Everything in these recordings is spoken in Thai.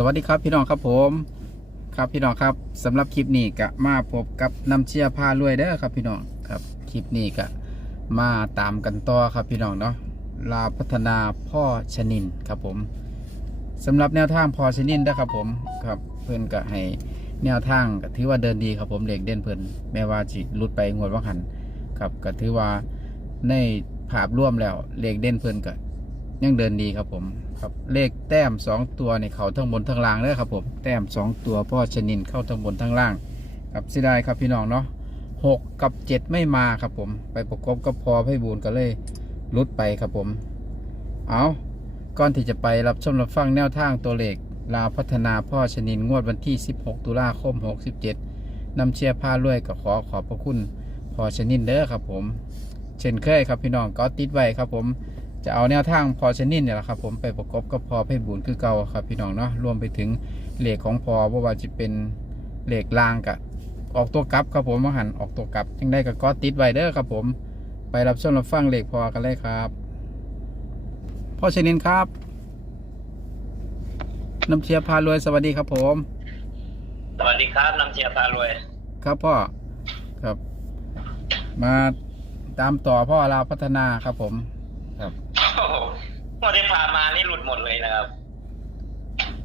สวัสดีครับพี่น้องครับผมครับพี่น้องครับสำหรับคลิปนี้ก็มาพบกับน้ำเชี่ยผ้ารวยเด้อครับพี่น้องครับคลิปนี้ก็มาตามกันต่อครับพี่น้องเนาะลาพัฒนาพ่อชนินครับผมสำหรับแนวทางพ่อชนินนะครับผมครับเพื่อนก็ให้แนวทางก็ถือว่าเดินดีครับผมเลขเด่นเพื่อนแม้ว่าจิลุดไปงวดว่างหันครับก็ถือว่าในภาพร่วมแล้วเลขเด่นเพื่อนก็ยังเดินดีครับผม ครับเลขแต้ม 2 ตัวในเขาทั้งบนทั้งล่างเลยครับผมแต้ม 2 ตัวพ่อชนินเข้าทั้งบนทั้งล่าง ครับเสียดายครับพี่น้องเนาะหกกับ7ไม่มาครับผม ไปประกบกับพอให้บูนก็เลยลุดไปครับผม เอาก่อนที่จะไปรับชมรับฟังแนวทางตัวเลขลาพัฒนาพ่อชนินงวดวันที่ 16 ตุลาคม 67นำเชียร์ผ้ารวยก็ขอขอบพระคุณพ่อชนินเด้อครับผม เช่นเคยครับพี่น้องก็ติดไว้ครับผม จะเอาแนวทางพอชนินเนี่ยแหละครับผมไปประกบกับพอเพชรบุญคือเก่าครับพี่น้องเนาะรวมไปถึงเหล็กของพอเพราะว่าจะเป็นเหล็กลางกับออกตัวกลับครับผมมาหันออกตัวกลับยังได้กับก็ติดไว้เด้อครับผมไปรับชมรับฟังเหล็กพอกันเลยครับพ่อชนินครับ น้ำเชียร์พารวยสวัสดีครับผม สวัสดีครับน้ำเชียร์พารวย ครับพ่อครับ มาตามต่อพ่อเราวพัฒนาครับผมครับโอ้โห งวดที่ผ่านมานี่หลุดหมดเลยนะครับ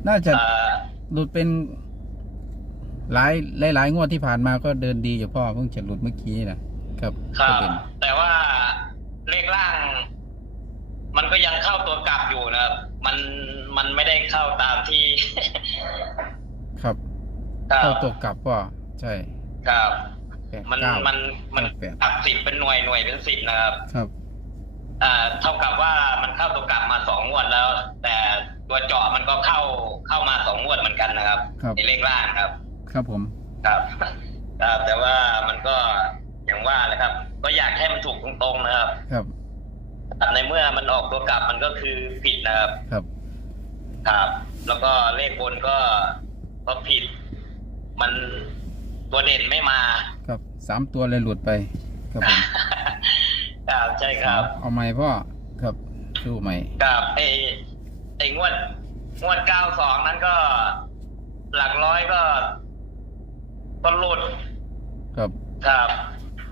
น่าจะเอ่อหลุดเป็นหลายหลายหลายงวดที่ผ่านมาก็เดินดีอยู่พ่อเพิ่งจะหลุดเมื่อกี้นะครับครัก็บ เป็นแต่ว่าเลขล่าง มันก็ยังเข้าตัวกลับอยู่นะครับ มันมันไม่ได้เข้าตามที่ ครับครัเข้าบตัวกลับว่าใช่ครับ แปดมันเก้า มันมันแปดตัดสิบเป็นหน่วยหน่วยเป็นสิบนะครับ ครับอ่า เท่ากับว่ามันเข้าตัวกลับมาสองงวดแล้ว แต่ตัวเจาะมันก็เข้าเข้ามาสองงวดเหมือนกันนะครับครับในเลขล่างครับ ครับผมครับครับแต่ว่ามันก็อย่างว่าแหละครับ ก็อยากให้มันถูกตรงๆนะครับ ครับแต่ในเมื่อมันออกตัวกลับมันก็คือผิดนะครับ ครับ ครับ แล้วก็เลขบนก็ก็ผิด มันตัวเด่นไม่มา ครับสามตัวเลยหลุดไป ครับผมครับ ใช่ครับ เอาใหม่พ่อครับดูใหม่ครับไอไองวด งวดเก้าสองนั้นก็ หลักร้อยก็ก็หลุดครับครับ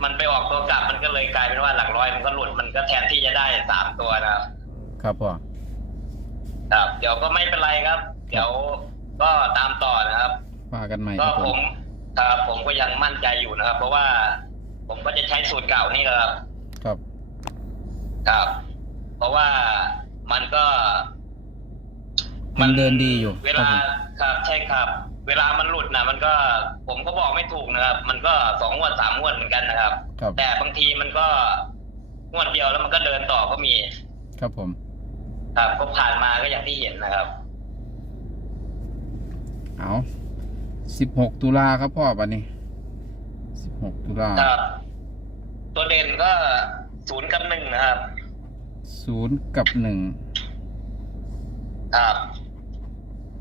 มันไปออกตัวกลับมันก็เลยกลายเป็นว่าหลักร้อยมันก็หลุดมันก็แทนที่จะได้สามตัวนะครับ ครับพ่อครับ เดี๋ยวก็ไม่เป็นไรครับ เดี๋ยวก็ตามต่อนะครับว่ากันใหม่คก็รับผผมมครับผมก็ยังมั่นใจอยู่นะครับ เพราะว่าผมก็จะใช้สูตรเก่านี่แหละครับ ครับครับ เพราะว่ามันก็ มันเดินดีอยู่เวครับลาผมครับใช่ครับ เวลามันหลุดนะมันก็ผมก็บอกไม่ถูกนะครับ มันก็สองงวดสามงวดเหมือนกันนะครับครับ แต่บางทีมันก็งวดเดียวแล้วมันก็เดินต่อก็มี ครับผม ครับก็ผ่านมาก็อย่างที่เห็นนะครับ เอาสิบหกตุลาครับพ่อวันนี้สิบหกตุลาครับตัวเด่นก็ศูนย์กับหนึ่งนะครับ ศูนย์กับหนึ่งครับ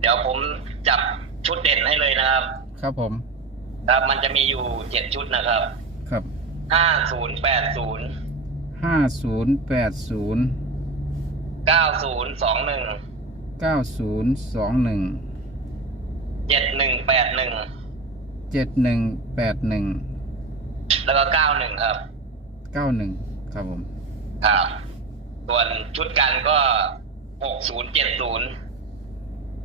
เดี๋ยวผมจับชุดเด่นให้เลยนะครับ ครับผม ครับมันจะมีอยู่เจ็ดชุดนะครับครับห้าศูนย์แปดศูนย์ห้าศูนย์แปดศูนย์เก้าศูนย์สองหนึ่งเก้าศูนย์สองหนึ่งเจ็ดหนึ่งแปดหนึ่งเจ็ดหนึ่งแปดหนึ่งแล้วก็เก้าหนึ่งครับเก้าหนึ่งครับผมครับ ส่วนชุดกันก็หกศูนย์เจ็ดศูนย์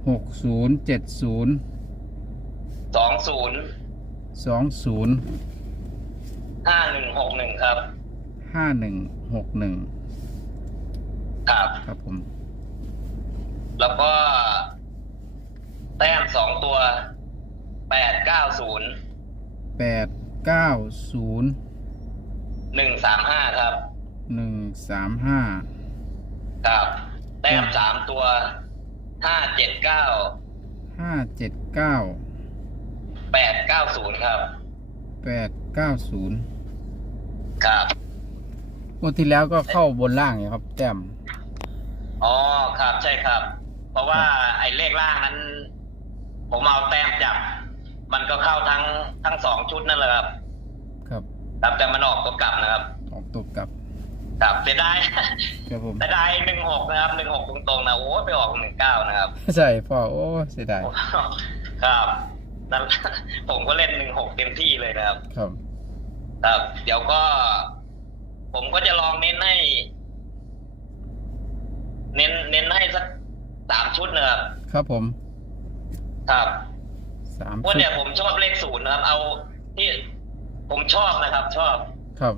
หกศูนย์เจ็ดศูนย์สองศูนย์สองศูนย์ห้าหนึ่งหกหนึ่งครับห้าหนึ่งหกหนึ่งครับ ครับผม แล้วก็ แต้มสองตัวแปดเก้าศูนย์แปดเก้าศูนย์หนึ่งสามห้าครับหนึ่งสามห้า ครับแต้มครับสามตัวห้าเจ็ดเก้าห้าเจ็ดเก้าแปดเก้าศูนย์ครับแปดเก้าศูนย์ครับงวดที่แล้วก็เข้าบนล่างอยู่ครับ แต้มอ๋อครับใช่ครับ เพราะว่าไอ้เลขล่างนั้น ผมเอาแต้มจับ มันก็เข้าทั้งทั้งสองชุดนั่นแหละครับ ครับ ครับแต่มันออกตัวกลับนะครับ ออกตัวกลับ ครับเสียดายครับผมเสียดายหนึ่งหกนะครับหนึ่งหกตรงๆนะโอ้ยไปออกหนึ่งเก้านะครับใช่พ่อโอ้เสียดายครับนั่นผมก็เล่นหนึ่งหกเต็มที่เลยนะครับ ครับครับเดี๋ยวก็ ผมก็จะลองเน้นให้ เน้นเน้นให้สักสามชุดนะครับครับผม ครับสามว่าชุดเนี่ยผมชอบเลขศูนย์นะครับ เอาที่ผมชอบนะครับ ชอบครับ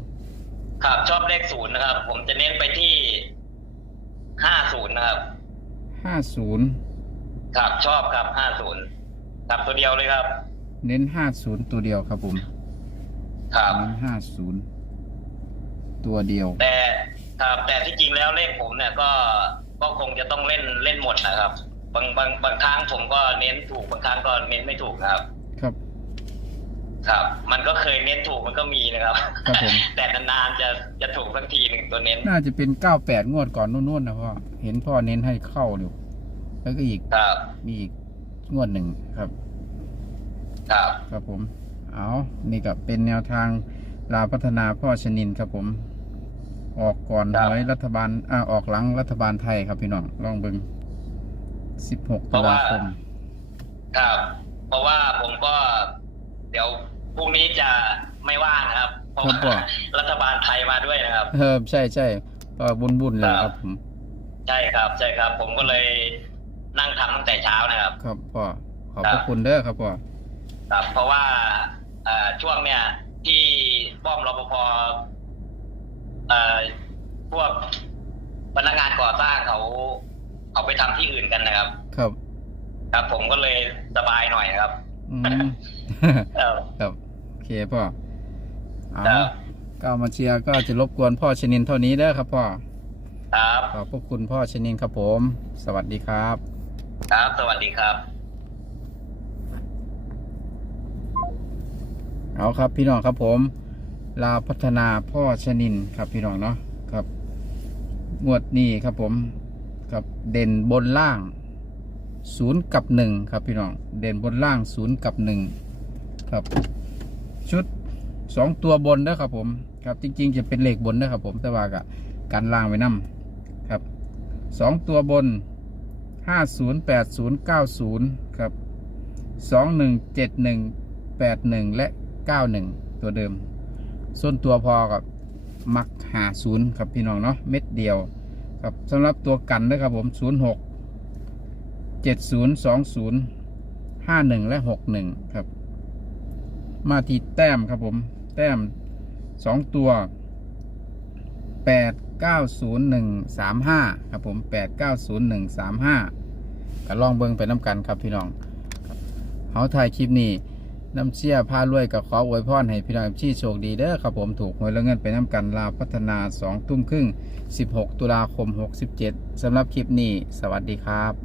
ครับชอบเลขศูนย์นะครับ ผมจะเน้นไปที่ห้าศูนย์นะครับห้าศูนย์ครับชอบครับห้าศูนย์ครับตัวเดียวเลยครับ เน้นห้าศูนย์ตัวเดียวครับผมครับเน้นห้าศูนย์ตัวเดียว แต่ครับแต่ที่จริงแล้วเลขผมเนี่ยก็ก็คงจะต้องเล่นเล่นหมดนะครับ บางบางบางครั้งผมก็เน้นถูกบางครั้งก็เน้นไม่ถูกนะครับ ครับครับ มันก็เคยเน้นถูกมันก็มีนะครับครับผม แต่นานๆจะจะถูกสักทีหนึ่งตัวเน้นน่าจะเป็นเก้าแปดงวดก่อนนู่นๆนะพ่อเห็นพ่อเน้นให้เข้าอยู่แล้วก็อีกครับมีอีกงวดหนึ่งครับ ครับครับผม เอานี่ก็เป็นแนวทางลาวพัฒนาพ่อชนินครับผม ออกก่อนหวยรัฐบาลอ่าออกหลังรัฐบาลไทยครับพี่น้องลองเบิงสิบหกตุลาคม ครับ เพราะว่าผมก็เดี๋ยว พรุ่งนี้จะไม่ว่างนะครับเพราะครับผม ว่ารัฐบาลไทยมาด้วยนะครับ เออใช่ใช่ก็บุญบุญๆเลยครับผมใช่ครับ ใช่ครับ ผมก็เลยนั่งทำตั้งแต่เช้านะครับ ครับพ่อขอบคพรัระบคุณเด้อครับพ่อครับ เพราะว่าเอ่อช่วงเนี้ยที่ป้อมรปภเอ่อพวกพนักงานก่อสร้างเขาเขาไปทำที่อื่นกันนะครับ ครับ ครับ ผมก็เลยสบายหน่อยนะครับอืม เออครับโอ เคพ่อเอาครับก้าวมาเชียร์ก็จะรบกวนพ่อชนินเท่านี้เด้อครับพ่อครับขอบพระคุณพ่อชนินครับผม สวัสดีครับ ครับสวัสดีครับ เอาครับพี่น้องครับผม ลาวพัฒนาพ่อชนินครับพี่น้องเนาะครับ งวดนี้ครับผมครับเด่นบนล่างศูนย์กับหนึ่งครับพี่น้อง เด่นบนล่างศูนย์กับหนึ่งครับ ชุดสองตัวบนนะครับผมครับจริง ๆ จะเป็นเหลขบนนะครับผมแต่ว่ากะกันล่างไว้นํครับสองตัวบนห้าศูนย์แปดศูนย์เก้าศูนย์ครับสองหนึ่งเจ็ดหนึ่งแปดหนึ่งและเก้าหนึ่งตัวเดิม ส่วนตัวพอกับมักหาศูนย์ครับพี่น้องเนาะเม็ดเดียวครับสำหรับตัวกันนะครับผมศูนย์หกเจ็ดศูนย์สองศูนย์ห้าหนึ่งและหกหนึ่งครับ มาที่แต้มครับผม แต้มสองตัวแปดเก้าศูนย์หนึ่งสามห้าครับผมแปดเก้าศูนย์หนึ่งสามห้าก็ลองเบิ้งไปน้ำกันครับพี่น้องเขาถ่ายคลิปนี้น้ำเชี่ยพารวยกับขออวยพรให้พี่น้องที่โชคดีเด้อครับผมถูกหวยแล้วเงินไปน้ำกันลาพัฒนา2ทุ่มครึ่ง 16 ตุลาคม 67สำหรับคลิปนี้ สวัสดีครับ